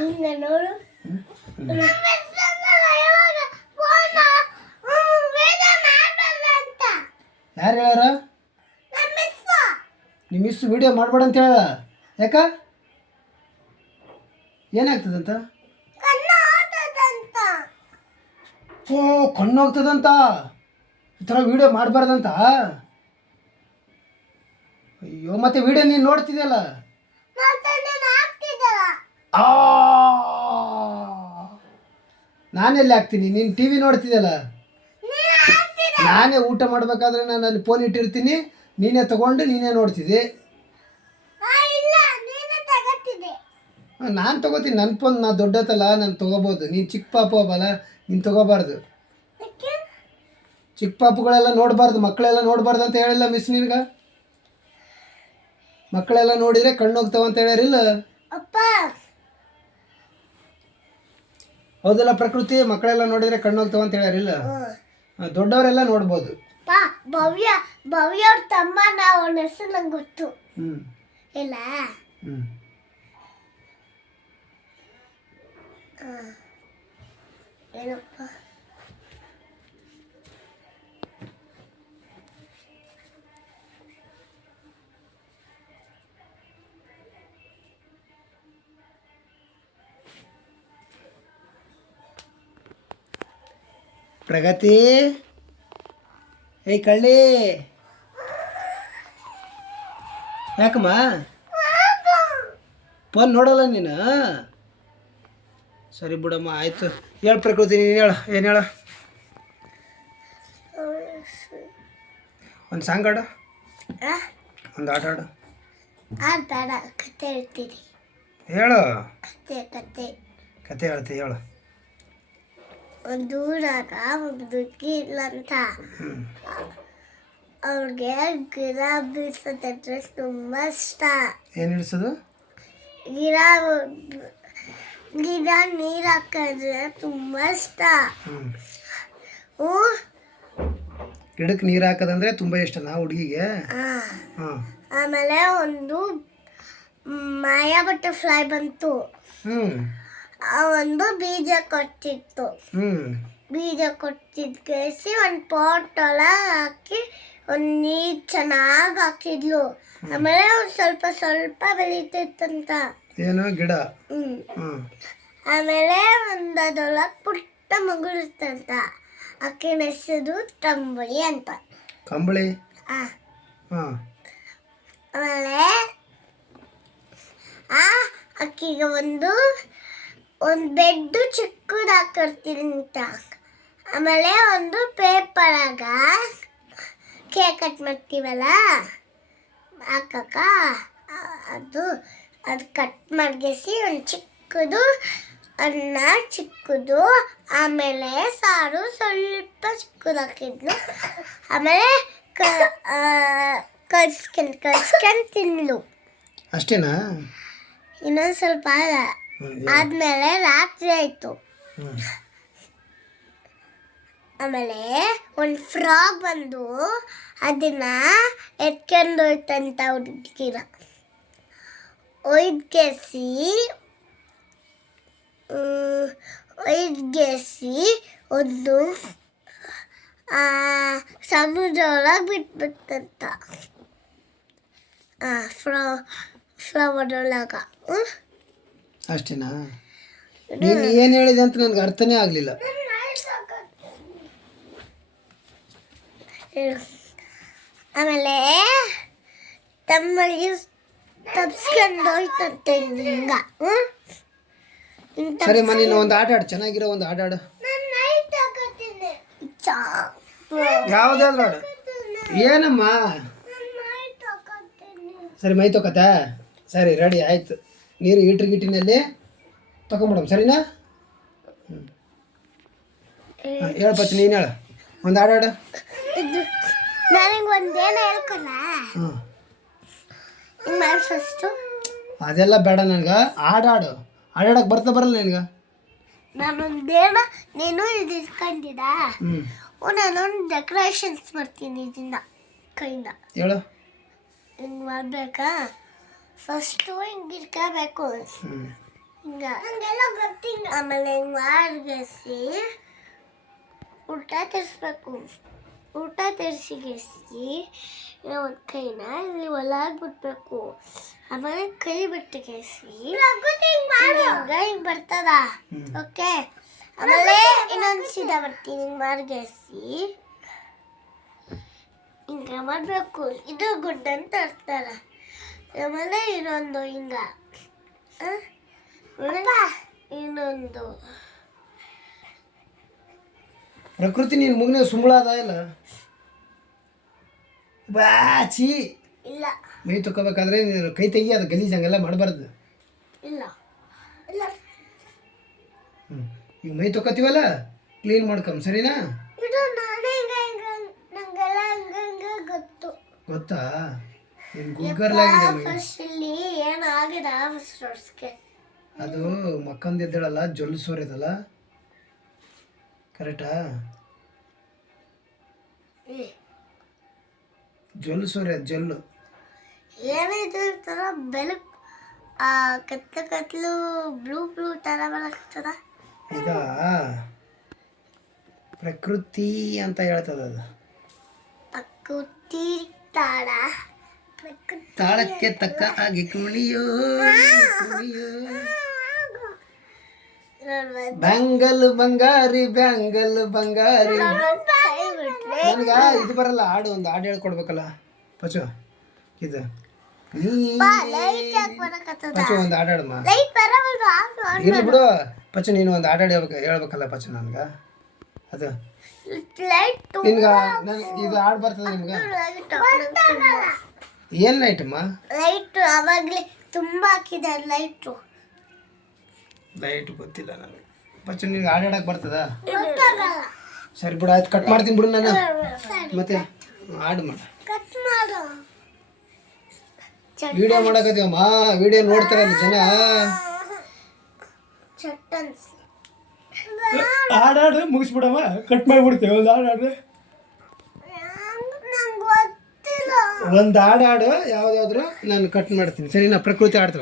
ಹಿಂಗೆ ನೋಡು. ಯಾರು ಹೇಳ್ಯಾರ? ನಿಮ್ಮ ಮಿಸ್ ವಿಡಿಯೋ ಮಾಡಬೇಡ ಅಂತ ಹೇಳ. ಯಾಕ? ಏನಾಗ್ತದಂತ? ಓ, ಕಣ್ಣು ಹೋಗ್ತದಂತ. ಈ ಥರ ವಿಡಿಯೋ ಮಾಡಬಾರ್ದಂತ. ಅಯ್ಯೋ, ಮತ್ತೆ ವಿಡಿಯೋ ನೀನು ನೋಡ್ತಿದ್ಯಲ್ಲ. ನಾನೆಲ್ಲಿ ಹಾಕ್ತೀನಿ? ನೀನು ಟಿ ವಿ ನೋಡ್ತಿದ್ದಲ್ಲ. ನಾನೇ ಊಟ ಮಾಡಬೇಕಾದ್ರೆ ನಾನು ಅಲ್ಲಿ ಫೋನ್ ಇಟ್ಟಿರ್ತೀನಿ, ನೀನೇ ತಗೊಂಡು ನೀನೇ ನೋಡ್ತಿದ್ದೆ. ನಾನು ತಗೋತೀನಿ. ನನ್ನ ಫೋನ್ ನಾ ದೊಡ್ಡತಲ್ಲ, ನಾನು ತೊಗೋಬೋದು. ನೀನು ಚಿಕ್ಕ ಪಾಪು ಅಲ್ಲ, ನೀನು ತೊಗೋಬಾರ್ದು. ಚಿಕ್ಕ ಪಾಪುಗಳೆಲ್ಲ ನೋಡಬಾರ್ದು, ಮಕ್ಕಳೆಲ್ಲ ನೋಡಬಾರ್ದು ಅಂತ ಹೇಳಿಲ್ಲ ಮಿಸ್ ನಿನ್ಗೆ? ಮಕ್ಕಳೆಲ್ಲ ನೋಡಿದರೆ ಕಣ್ಣು ಹೋಗ್ತಾವ ಅಂತ ಹೇಳ್ಯಾರಿಲ್ಲ? ಹೌದಲ್ಲ ಪ್ರಕೃತಿ? ಮಕ್ಕಳೆಲ್ಲ ನೋಡಿದರೆ ಕಣ್ಣು ಹೋಗ್ತಾವ ಅಂತ ಹೇಳ್ಯಾರಿಲ್ಲ? ದೊಡ್ಡವರೆಲ್ಲ ನೋಡ್ಬೋದು. ಭವ್ಯ ಭವ್ಯ ಅವ್ರ ತಮ್ಮ, ನಾವು ಅವನ ಹೆಸರು ನಂಗೆ ಗೊತ್ತು. ಇಲ್ಲ ಏನಪ್ಪ? ಪ್ರಗತಿ, ಏಯ್ ಕಳ್ಳಿ, ಯಾಕಮ್ಮ ಫೋನ್ ನೋಡಲ್ಲ ನೀನು? ಸರಿ ಬಿಡಮ್ಮ, ಆಯಿತು. ಹೇಳು ಪ್ರಕೃತಿ, ನೀನು ಹೇಳ. ಏನು ಹೇಳ? ಒಂದು ಸಾಂಗ್ ಆಡು, ಒಂದು ಆಟ ಆಡು. ಬೇಡ, ಕತೆ ಹೇಳ್ತೀನಿ. ಹೇಳು. ಕತೆ ಕತೆ ಕತೆ ಹೇಳ್ತೀವಿ, ಹೇಳು. ಒಂದು ಊರಾಗ ಒಂದು ಹುಡುಗಿ ಇಲ್ಲಂತ. ಅವ್ರಿಗೆ ಗಿಡ ಬೀಳ್ಸೋದಂದ್ರೆ ತುಂಬ ಇಷ್ಟ. ಏನು ಹಿಡಿಸೋದು? ಗಿಡ ಗಿಡ ನೀರು ಹಾಕಿದ್ರೆ ತುಂಬ ಇಷ್ಟ. ಗಿಡಕ್ಕೆ ನೀರು ಹಾಕೋದಂದ್ರೆ ತುಂಬ ಇಷ್ಟನಾ ಹುಡುಗಿಗೆ? ಆಮೇಲೆ ಒಂದು ಮಾಯ ಬಟರ್ಫ್ಲೈ ಬಂತು. ಒಂದು ಬೀಜ ಕೊಟ್ಟಿತ್ತು. ಬೀಜ ಕೊಟ್ಟಿದ್ಕೇಸಿ ಒಂದು ಪಾಟ್ ಒಳಗೆ ಹಾಕಿ ಒಂದು ನೀರು ಚೆನ್ನಾಗಿ ಹಾಕಿದ್ಲು. ಆಮೇಲೆ ಒಂದು ಸ್ವಲ್ಪ ಸ್ವಲ್ಪ ಬೆಳೀತಿತ್ತಂತ. ಏನು ಗಿಡ? ಆಮೇಲೆ ಒಂದು ಅದರೊಳಗೆ ಪುಟ್ಟ ಮಗು ಇರ್ತಂತ. ಅಕ್ಕಿನ ಹೆಸರು ತಂಬಳಿ ಅಂತ. ಕಂಬಳಿ? ಆಮೇಲೆ ಅಕ್ಕಿಗೆ ಒಂದು ಬೆಡ್ಡು ಚಿಕ್ಕದು ಹಾಕಿರ್ತೀನಿ ಅಂತ. ಆಮೇಲೆ ಒಂದು ಪೇಪರಾಗ ಕೇಕ್ ಕಟ್ ಮಾಡ್ತೀವಲ್ಲ ಹಾಕಕ್ಕ, ಅದು ಕಟ್ ಮಾಡಿಸಿ ಒಂದು ಚಿಕ್ಕದು ಅನ್ನ ಚಿಕ್ಕದು, ಆಮೇಲೆ ಸಾರು ಸ್ವಲ್ಪ ಚಿಕ್ಕದು ಹಾಕಿದ್ಲು. ಆಮೇಲೆ ಕಲ್ಸ್ಕೊಂಡು ತಿನ್ಲು. ಅಷ್ಟೇನಾ? ಇನ್ನೊಂದು ಸ್ವಲ್ಪ ಆದ್ಮೇಲೆ ರಾತ್ರಿ ಆಯಿತು. ಆಮೇಲೆ ಒಂದು ಫ್ರಾಗ್ ಬಂದು ಅದನ್ನ ಎತ್ಕೊಂಡು ಹೋಯ್ತಂತ ಹುಡುಗಿನ. ಒಯ್ದ್ಗೆಸಿ ಒಂದು ಸಮುದ್ರ ಒಳಗೆ ಬಿಟ್ಬಿಟ್ಟಂತ. ಫ್ಲವರ್ ಒಳಗೆ. ಅಷ್ಟೇನಾ? ನೀನು ಏನು ಹೇಳಿದೆ ಅಂತ ನನಗೆ ಅರ್ಥನೇ ಆಗಲಿಲ್ಲ. ಆಮೇಲೆ ತಮ್ಮಲ್ಲಿ ತಪ್ಸ್ಕೊಂಡು ಹೋಯ್ತಂತೆ ಹಿಂಗ. ಸರಿ ನೀನು ಒಂದು ಆಟ ಆಡು, ಚೆನ್ನಾಗಿರೋ ಒಂದು ಆಟ ಆಡು. ಯಾವುದಾದ್ರು ಆಡು. ಏನಮ್ಮ? ಸರಿ ಮೈ ತೊಕತ್ತ. ಸರಿ ರೆಡಿ ಆಯಿತು. ನೀರು ಗಿಟ್ಟಿನಲ್ಲಿ ತಗೊಂಬಿಡಮ್, ಸರಿನಾ? ಹೇಳ್ಪಚ್ಚ, ನೀನು ಹೇಳು ಒಂದು ಹಾಡಾಡು. ನನಗೆ ಒಂದೇನು ಹೇಳ್ಕೊಲ್ಲ. ಫಸ್ಟು ಅದೆಲ್ಲ ಬೇಡ ನನಗೆ. ಹಾಡಾಡು. ಹಾಡಾಡಕ್ಕೆ ಬರಲ್ಲ ನಿನಗೆ? ನಾನೊಂದೇನ ನೀನು ಇದು ಇಟ್ಕೊಂಡಿದ್ದ. ನಾನೊಂದು ಡೆಕೋರೇಷನ್ಸ್ ಮಾಡ್ತೀನಿ ಇದರಿಂದ ಕೈಯಿಂದ. ಹೇಳು. ಹಿಂಗೆ ಮಾಡಬೇಕಾ? ಫಸ್ಟು ಹಿಂಗೆ ಇಟ್ಕೋಬೇಕು. ಹಿಂಗ ಆಮೇಲೆ ಹಿಂಗೆ ಮಾಡಿಗೆಸಿ ಊಟ ತಿರ್ಸ್ಬೇಕು. ಊಟ ತಿರ್ಸಿಗೆಸಿ ಒಂದು ಕೈನ ಇಲ್ಲಿ ಒಳಗೆ ಬಿಡ್ಬೇಕು. ಆಮೇಲೆ ಕೈ ಬಿಟ್ಟಿಗೆಸಿ ಹಿಂಗೆ ಬರ್ತದ. ಓಕೆ, ಆಮೇಲೆ ಇನ್ನೊಂದು ಸೀದಾ ಬರ್ತೀನಿ. ಹಿಂಗೆ ಮಾಡಿಗೆಸಿ ಹಿಂಗೆ ಮಾಡಬೇಕು. ಇದು ಗುಡ್ ಅಂತ ಇರ್ತಾರ. ಆಮೇಲೆ ಇನ್ನೊಂದು ಹಿಂಗ ಇನ್ನೊಂದು ಪ್ರಕೃತಿ ನೀನು ಮುಗಿನ ಸುಂಬಳ ಅದ ಇಲ್ಲ ಬಾಚಿ ಇಲ್ಲ ಮೈ ತೊಗೋಬೇಕಾದ್ರೆ ನೀನು ಕೈ ತೆಗಿ, ಅದು ಗಲೀಜ್ ಹಂಗೆಲ್ಲ ಮಾಡಬಾರ್ದು. ಇಲ್ಲ ಇಲ್ಲ ಈಗ ಮೈ ತೊಗೋತೀವಲ್ಲ ಕ್ಲೀನ್ ಮಾಡ್ಕೊಂಬ, ಸರಿನಾ? ಇದು ನಾನೇ ನಂಗೆಲ್ಲ ಹಂಗಂಗೆ ಗೊತ್ತು. ಗೊತ್ತಾ? ನೀನು ಗುಗ್ಗರ್ಲಾಗಿದೆ ಮೈ. ಫಸ್ಟ್ ಇಲ್ಲಿ ಏನಾಗಿದೆ ಫಸ್ಟ್ಗೆ ಅದು ಮಕ್ಕಂದಿದ್ದಳಲ್ಲ, ಜೊಲ್ಲು ಸೋರಿದಲ್ಲ, ಕರೆಕ್ಟಾ? ಜೊಲ್ಲು ಸೋರಿ, ಜೊಲ್ಲು ಏನಿದೆ ಥರ ಬೆಳಕು ಕತ್ಲು ಬ್ಲೂ ಬ್ಲೂ ಥರ ಬರಕತ್ತದ. ಈಗ ಪ್ರಕೃತಿ ಅಂತ ಹೇಳ್ತದ ಅದು. ಪ್ರಕೃತಿ ತಾಳ, ತಾಳಕ್ಕೆ ತಕ್ಕ ಹಾಗೆ ಕುಣಿಯೋ ಕುಣಿಯೋ. ಬ್ಯಾಂಗಲ್ ಬಂಗಾರಿ, ಬ್ಯಾಂಗಲ್ ಬಂಗಾರಿ. ನನಗ ಇದು ಬರಲ್ಲ ಹಾಡು, ಒಂದು ಹಾಡು ಹೇಳ್ಕೊಡ್ಬೇಕಲ್ಲ ಪಚು. ಇದು ಪಚು ಒಂದು ಹಾಡು ಹಾಡಮ್ಮ. ಇರ್ಲಿ ಬಿಡು ಪಚು, ನೀನು ಒಂದು ಹಾಡು ಹೇಳ್ಬೇಕಲ್ಲ ಪಚು ನನಗೆ. ಅದು ನಿನ್ಗ ಇದು ಹಾಡು ಬರ್ತದೆ ನಿಮ್ಗೆ? ಏನು ಲೈಟಮ್ಮ? ಲೈಟ್ ಅವಾಗಲೇ ತುಂಬಾ ಹಾಕಿದ್ದಾರೆ ಲೈಟು. ಲೈಟ್ ಗೊತ್ತಿಲ್ಲ ನನಗೆ ಪಚ್ಚು. ನಿನ್ಗೆ ಹಾಡು ಹಾಡಕ್ಕೆ ಬರ್ತದ? ಸರಿ ಬಿಡು, ಆಯ್ತು ಕಟ್ ಮಾಡ್ತೀನಿ ಬಿಡು ನಾನು. ಮತ್ತೆ ಹಾಡು ಮಾಡ, ವಿಡಿಯೋ ಮಾಡಕತ್ತೀವಮ್ಮ. ವಿಡಿಯೋ ನೋಡ್ತಾರಲ್ಲ ಜನ. ಹಾಡಾಡು ಮುಗಿಸ್ಬಿಡಮ್ಮ, ಕಟ್ ಮಾಡಿಬಿಡ್ತೇವೆ. ಒಂದು ಹಾಡು ಒಂದು ಹಾಡು ಯಾವ್ದಾದ್ರು ನಾನು ಕಟ್ ಮಾಡ್ತೀನಿ, ಸರಿನಾ? ಪ್ರಕೃತಿ ಹಾಡ್ತಾರೆ.